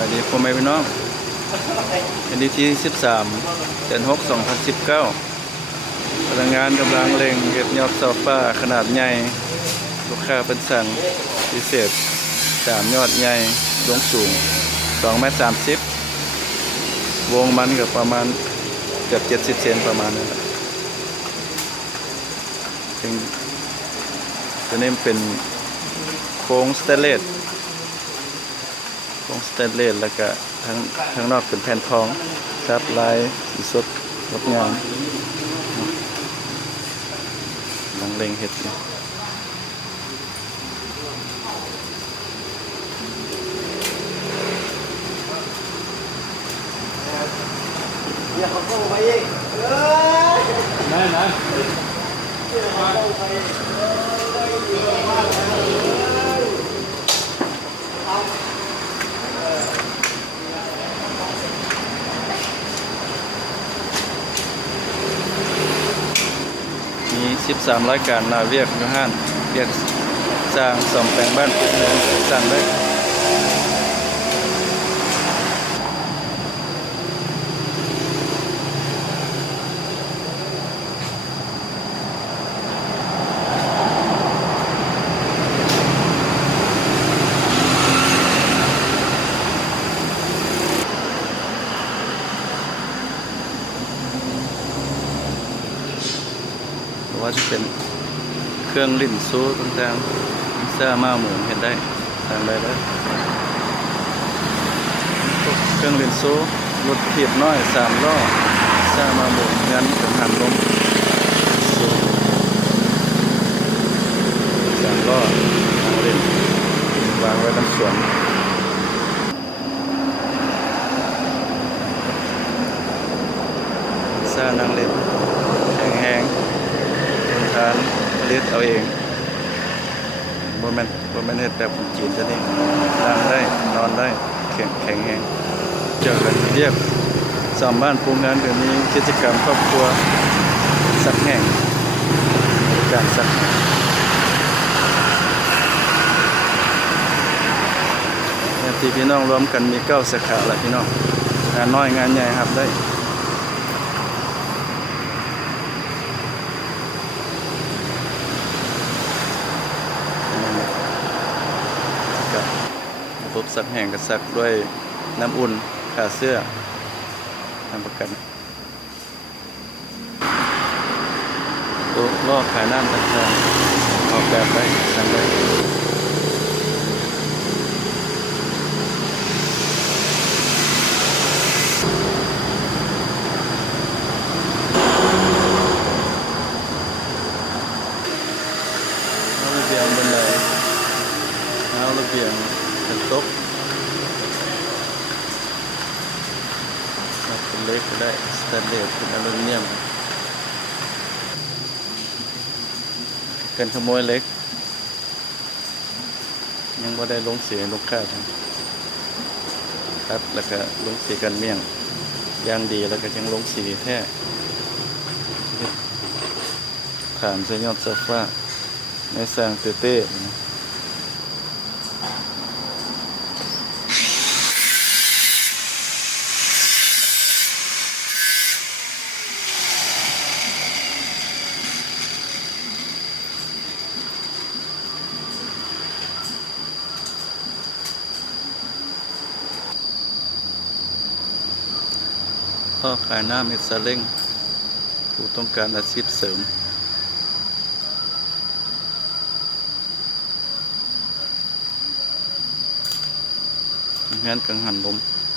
ายดีพ่อแม่พี่น้องเป็นที่13เดือน6 2019พนักงานกำลังเร่งเก็บยอดเสาฟ้าขนาดใหญ่ลูกค้าเป็นสั่งพิเศษ3ยอดใหญ่ลงสูง2.30 เมตรวงมันก็ประมาณเกือบ70 เซนประมาณนั้นแหละตัวนี้เป็นโค้งสเตนเลสแล้วก็ทั้งนอกเป็นแผ่นทองซับลายสีสดงดงามลังเลงเห็ดนี่อย่าเขาเข้าไปอีกนั่นนะเขาเข้าไปมี13 รายการนาเวียกยูฮั่นเวียกสร้างซ่อมแปลงบ้านปลูกเรือนสั่งได้ว่าจะเป็นเครื่องลิ้นโซ่ต่างๆซ่ามาหมุนเห็นได้สั่งได้เลยเครื่องลิ้นโซ่รถเทียบน้อย3 ล้อซ่ามาหมุนงั้นเป็นหันลม3 ล้อทางเล่นวางไว้ทั้งสวนซ่านั่งเล่นแห้งทานเลือดเอาเองบ่แม่นเฮ็ดแบบคนจีนซะนี่นั่งได้นอนได้แข็งแรงเจอกันเรียกสามบ้านปรุงงานก็มีกิจกรรมครอบครัวสักแห่งการสักที่พี่น้องรวมกันมี9 สาขาละพี่น้องงานน้อยงานใหญ่ครับได้ระบบซักแห้งกับซักด้วยน้ำอุ่นขาเสื้อทำประกันตัวลอกขายน้ำต่างๆออกแบบได้ทำได้เอาระเบียงบันไดเอาระเบียงเป็นโต๊ะเป็นเล็กก็ได้สแตนเลสเป็นอลูมิเนียมกันขโมยเล็กยังไม่ได้ลงสีลูกค้าครับแล้วก็ลงสีกันเมี่ยงย่างดีแล้วก็ยังลงสีแท้ขามใส่ยอดโซฟาในสร้างเต้พ่อขายหน้าเม็ดซาเล้งผู้ต้องการอาชีพเสริมงานกังหันลม